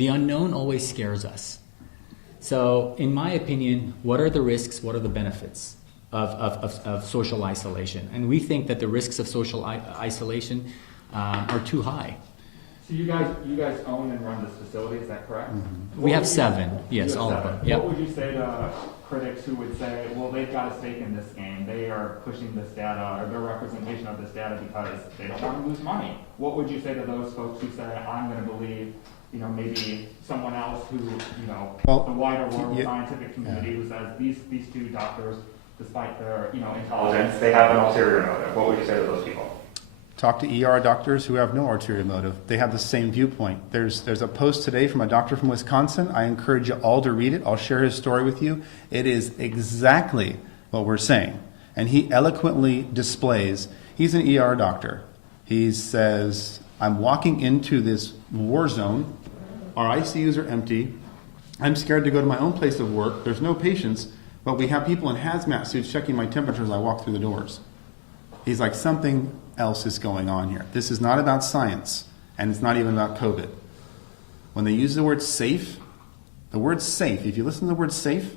The unknown always scares us. So, in my opinion, what are the risks, what are the benefits of social isolation? And we think that the risks of social isolation are too high. So you guys own and run this facility, is that correct? Mm-hmm. We have 7, yes, all of them. Yep. What would you say to critics who would say, well, they've got a stake in this game, they are pushing this data, or their representation of this data because they don't want to lose money? What would you say to those folks who say, I'm going to believe, maybe someone else who, the wider world scientific community who says these two doctors, despite their, intelligence, they have an ulterior motive? What would you say to those people? Talk to ER doctors who have no ulterior motive. They have the same viewpoint. There's a post today from a doctor from Wisconsin. I encourage you all to read it. I'll share his story with you. It is exactly what we're saying. And he eloquently displays, he's an ER doctor. He says, I'm walking into this war zone. Our ICUs are empty. I'm scared to go to my own place of work. There's no patients, but we have people in hazmat suits checking my temperature as I walk through the doors. He's like, something else is going on here. This is not about science, and it's not even about COVID. When they use the word safe, if you listen to the word safe,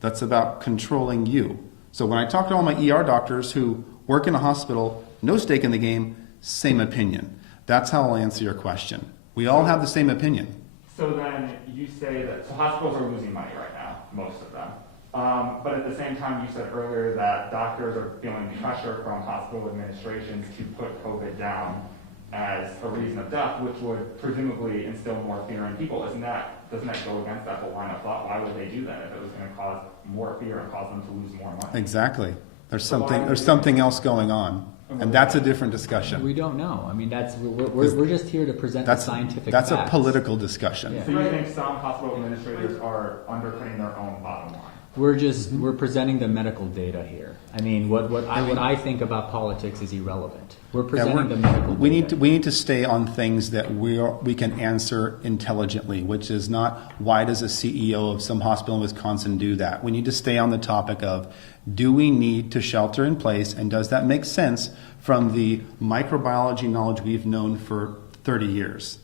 that's about controlling you. So when I talk to all my ER doctors who work in a hospital, no stake in the game, same opinion. That's how I'll answer your question. We all have the same opinion. So then you say that hospitals are losing money right now, most of them. But at the same time, you said earlier that doctors are feeling pressure from hospital administrations to put COVID down as a reason of death, which would presumably instill more fear in people. Doesn't that go against that whole line of thought? Why would they do that if it was going to cause more fear and cause them to lose more money? Exactly. There's something else going on, and that's a different discussion. We don't know. I mean, we're just here to present the scientific facts. That's a political discussion. Yeah. So you think some hospital administrators are undercutting their own bottom line? We're presenting the medical data here. I mean, what I think about politics is irrelevant. We're presenting the medical data. We need to stay on things that we can answer intelligently, which is not why does a CEO of some hospital in Wisconsin do that. We need to stay on the topic of, do we need to shelter in place, and does that make sense from the microbiology knowledge we've known for 30 years?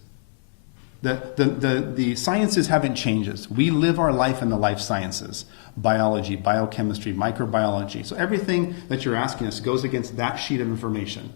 The sciences haven't changed. We live our life in the life sciences. Biology, biochemistry, microbiology. So everything that you're asking us goes against that sheet of information.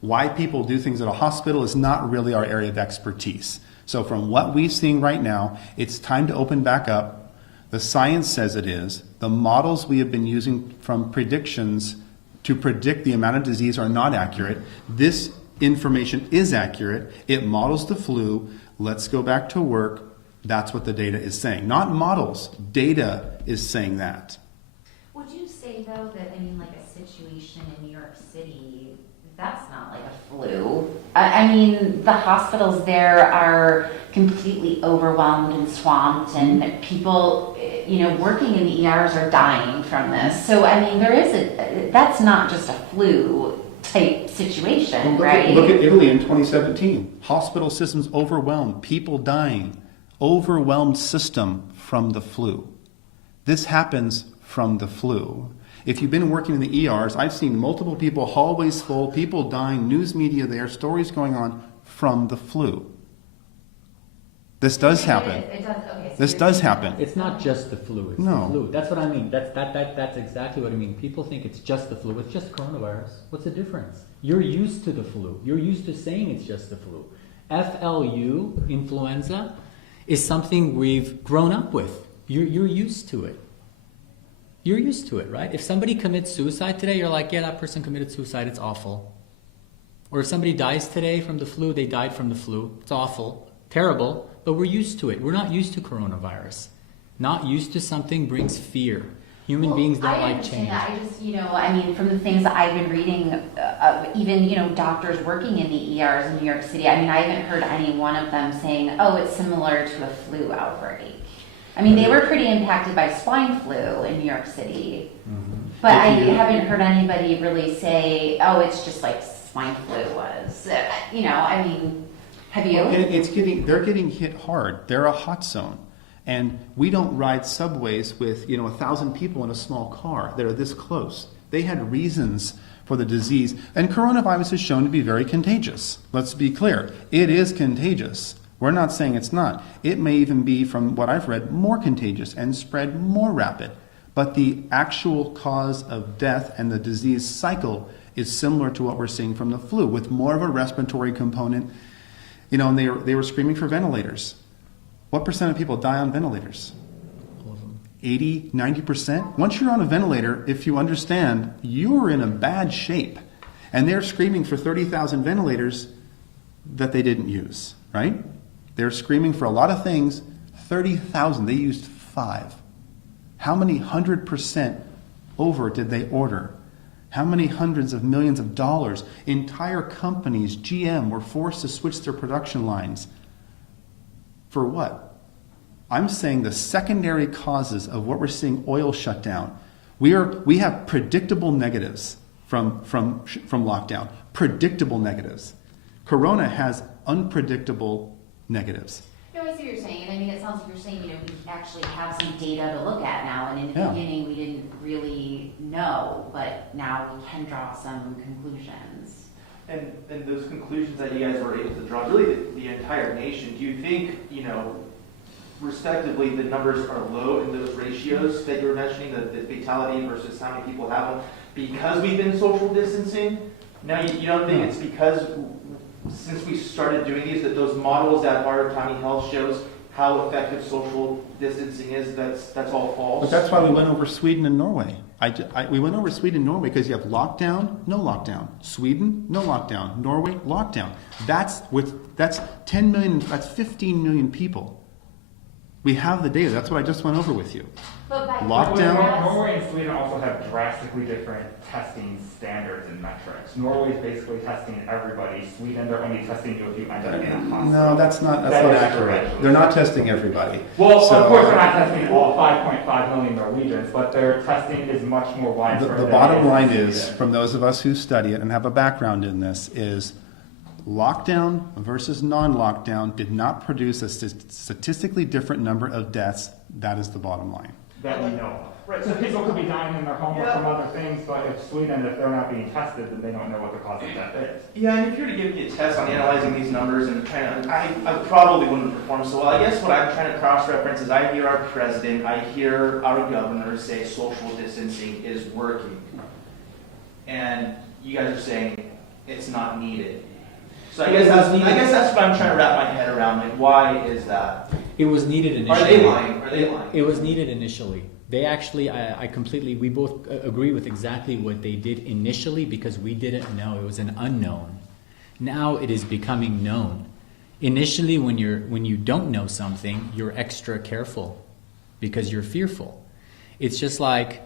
Why people do things at a hospital is not really our area of expertise. So from what we're seeing right now, it's time to open back up. The science says it is. The models we have been using from predictions to predict the amount of disease are not accurate. This information is accurate. It models the flu. Let's go back to work. That's what the data is saying. Not models. Data is saying that. Would you say, though, that, like a situation in New York City, that's not like a flu? The hospitals there are completely overwhelmed and swamped, and people, working in the ERs are dying from this. So, that's not just a flu type situation, right? Look at Italy in 2017. Hospital systems overwhelmed, people dying. Overwhelmed system from the flu. This happens from the flu. If you've been working in the ERs, I've seen multiple people, hallways full, people dying, news media there, stories going on from the flu. This does happen. It does. Okay, so this does happen. It's not just the flu. It's the flu. That's what I mean. That's exactly what I mean. People think it's just the flu. It's just coronavirus. What's the difference? You're used to the flu. You're used to saying it's just the flu. FLU, influenza, is something we've grown up with. You're used to it. You're used to it, right? If somebody commits suicide today, you're like, yeah, that person committed suicide. It's awful. Or if somebody dies today from the flu, they died from the flu. It's awful. Terrible. But we're used to it. We're not used to coronavirus. Not used to something brings fear. Human beings don't like change. I just, from the things that I've been reading, even, doctors working in the ERs in New York City, I haven't heard any one of them saying, oh, it's similar to a flu outbreak. They were pretty impacted by swine flu in New York City. Mm-hmm. But I haven't heard anybody really say, oh, it's just like swine flu was. Have you? They're getting hit hard. They're a hot zone. And we don't ride subways with 1,000 people in a small car that are this close. They had reasons for the disease. And coronavirus is shown to be very contagious. Let's be clear. It is contagious. We're not saying it's not. It may even be, from what I've read, more contagious and spread more rapid. But the actual cause of death and the disease cycle is similar to what we're seeing from the flu, with more of a respiratory component. You know, and they were screaming for ventilators. What percent of people die on ventilators? 80, 90%? Once you're on a ventilator, if you understand, you're in a bad shape. And they're screaming for 30,000 ventilators that they didn't use, right? They're screaming for a lot of things. 30,000, they used 5. How many 100% over did they order? How many hundreds of millions of dollars? Entire companies, GM, were forced to switch their production lines. For what? I'm saying the secondary causes of what we're seeing, oil shut down. We have predictable negatives from lockdown. Predictable negatives. Corona has unpredictable negatives. No, I see what you're saying. I mean, it sounds like you're saying, we actually have some data to look at now, and in the beginning we didn't really know, but now we can draw some conclusions. And those conclusions that you guys were able to draw, really the entire nation, do you think, respectively, the numbers are low in those ratios that you were mentioning, the fatality versus how many people have them, because we've been social distancing? Now, you don't think it's because, since we started doing these, that those models that Harvard County Health shows how effective social distancing is, that's all false? But that's why we went over Sweden and Norway. We went over Sweden and Norway because you have lockdown, no lockdown. Sweden, no lockdown. Norway, lockdown. That's 10 million, that's 15 million people. We have the data. That's what I just went over with you. Lockdown. Norway and Sweden also have drastically different testing standards and metrics. Norway is basically testing everybody. Sweden, they're only testing you if you end up in a hospital. No, that's not accurate. They're not testing everybody. Well, of course, they're not testing all 5.5 million Norwegians, but their testing is much more widespread. The bottom line is, from those of us who study it and have a background in this, is lockdown versus non-lockdown did not produce a statistically different number of deaths. That is the bottom line. That we know of. Right, so people could be dying in their home or from other things, but if they're not being tested, then they don't know what the cause of death is. Yeah, and if you were to give me a test on analyzing these numbers and I probably wouldn't perform so well. I guess what I'm trying to cross-reference is I hear our president, I hear our governor say social distancing is working. And you guys are saying it's not needed. So I guess that's what I'm trying to wrap my head around. Like, why is that? It was needed initially. Are they lying? It was needed initially. They actually, we both agree with exactly what they did initially because we didn't know. It was an unknown. Now it is becoming known. Initially, when you don't know something, you're extra careful because you're fearful. It's just like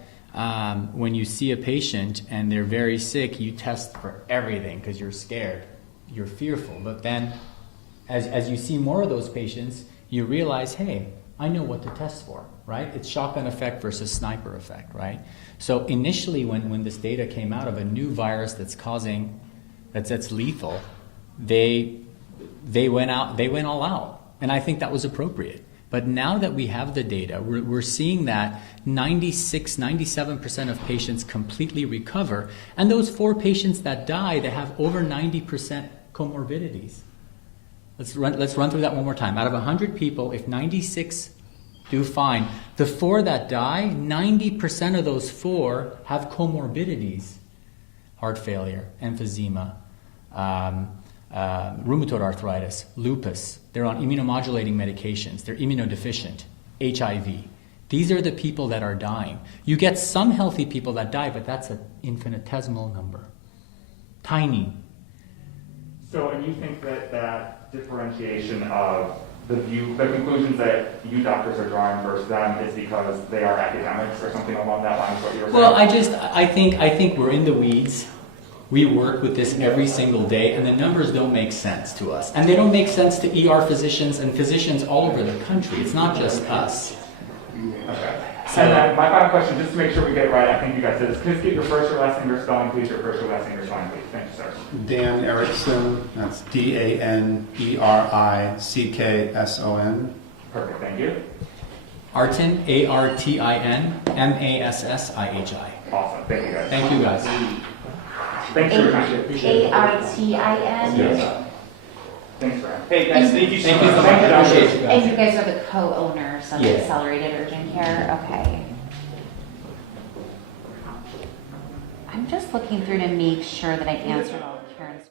when you see a patient and they're very sick, you test for everything because you're scared. You're fearful. But then as you see more of those patients, you realize, hey, I know what to test for, right? It's shotgun effect versus sniper effect, right? So initially when this data came out of a new virus that's lethal, they went all out. And I think that was appropriate. But now that we have the data, we're seeing that 97% of patients completely recover. And those 4 patients that die, they have over 90% comorbidities. Let's run through that one more time. Out of 100 people, if 96 do fine, the 4 that die, 90% of those 4 have comorbidities. Heart failure, emphysema, rheumatoid arthritis, lupus. They're on immunomodulating medications. They're immunodeficient, HIV. These are the people that are dying. You get some healthy people that die, but that's an infinitesimal number. Tiny. So, and you think that differentiation of the conclusions that you doctors are drawing versus them is because they are academics or something along that line? What you were saying? Well, I think we're in the weeds. We work with this every single day, and the numbers don't make sense to us. And they don't make sense to ER physicians and physicians all over the country. It's not just us. Okay. So, and my final question, just to make sure we get it right, I think you guys said this. Please get your first or last name or spelling, please. Your first or last name or spelling, please. Thank you, sir. Dan Erickson. That's DANERICKSON. Perfect. Thank you. Artin, ARTIN, MASSIHI. Awesome. Thank you, guys. Thank you, guys. Thanks for your time. ARTIN? Yes. Thanks, Brad. Hey guys, thank you so Thank you much. so much. I appreciate you And guys. you guys are the co-owners of Yeah. Accelerated Urgent Care? Okay. I'm just looking through to make sure that I answered all of Karen's questions.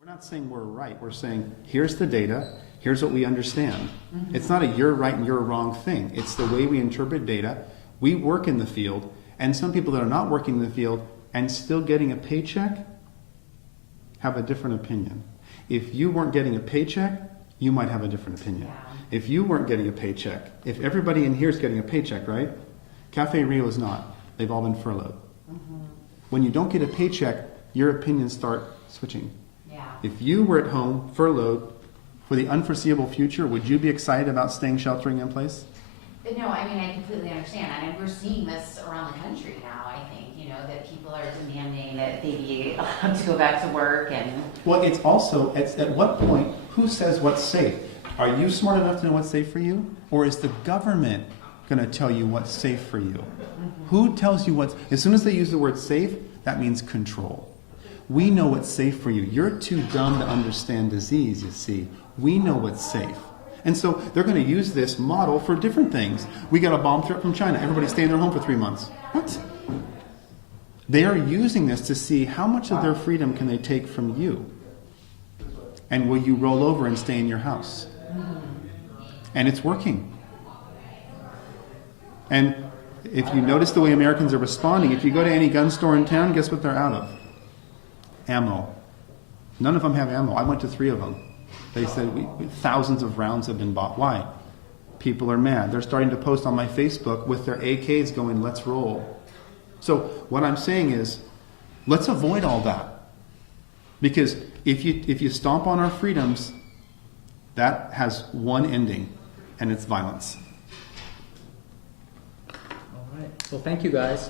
We're not saying we're right. We're saying, here's the data, here's what we understand. It's not a you're right and you're wrong thing. It's the way we interpret data. We work in the field, and some people that are not working in the field and still getting a paycheck have a different opinion. If you weren't getting a paycheck, you might have a different opinion. Yeah. If you weren't getting a paycheck, if everybody in here is getting a paycheck, right? Cafe Rio is not. They've all been furloughed. When you don't get a paycheck, your opinions start switching. Yeah. If you were at home, furloughed, for the unforeseeable future, would you be excited about staying sheltering in place? No, I mean, I completely understand. I mean, we're seeing this around the country now, I think, that people are demanding that they be allowed to go back to work and... Well, it's also, at what point, who says what's safe? Are you smart enough to know what's safe for you? Or is the government going to tell you what's safe for you? Who tells you what's... As soon as they use the word safe, that means control. We know what's safe for you. You're too dumb to understand disease, you see. We know what's safe. And so they're going to use this model for different things. We got a bomb threat from China. Everybody stay in their home for 3 months. What? They are using this to see how much of their freedom can they take from you. And will you roll over and stay in your house? And it's working. And if you notice the way Americans are responding, if you go to any gun store in town, guess what they're out of? Ammo. None of them have ammo. I went to 3 of them. They said thousands of rounds have been bought. Why? People are mad. They're starting to post on my Facebook with their AKs going, let's roll. So what I'm saying is, let's avoid all that. Because if you stomp on our freedoms, that has one ending, and it's violence. All right. Well, thank you guys.